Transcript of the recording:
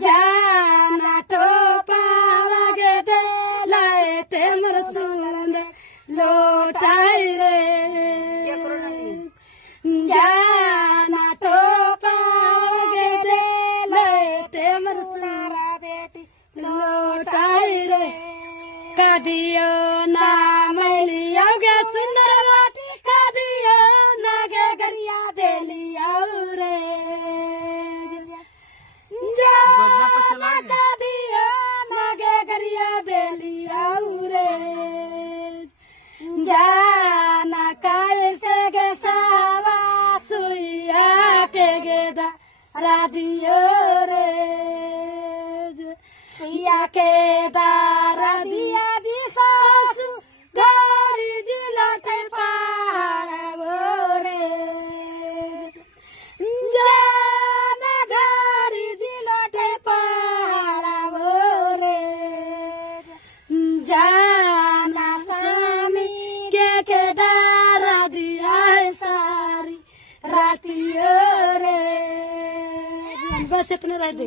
जाना तो पावागे दे लाए ते मरसूल लोटाई रे जाना तो पावागे दे लाए ते मरसूल बेटी लोटाई रे कादियो ना मैलियोगे सुंदर बाटी कादियो ना गे गरिया दे लिया रे जाना कादियो ना गे गरिया दे लिया रे जाना कैसे गे सावा सुइया के गेदा रादियो रे सुइया के दारा दिया दी सासु गाड़ी जिलाते पाड़ो रे जाना गाड़ी जिलाते पाड़ो रे जाना स्वामी के दारा दिया सारी रातियो रे बस इतने रह दे।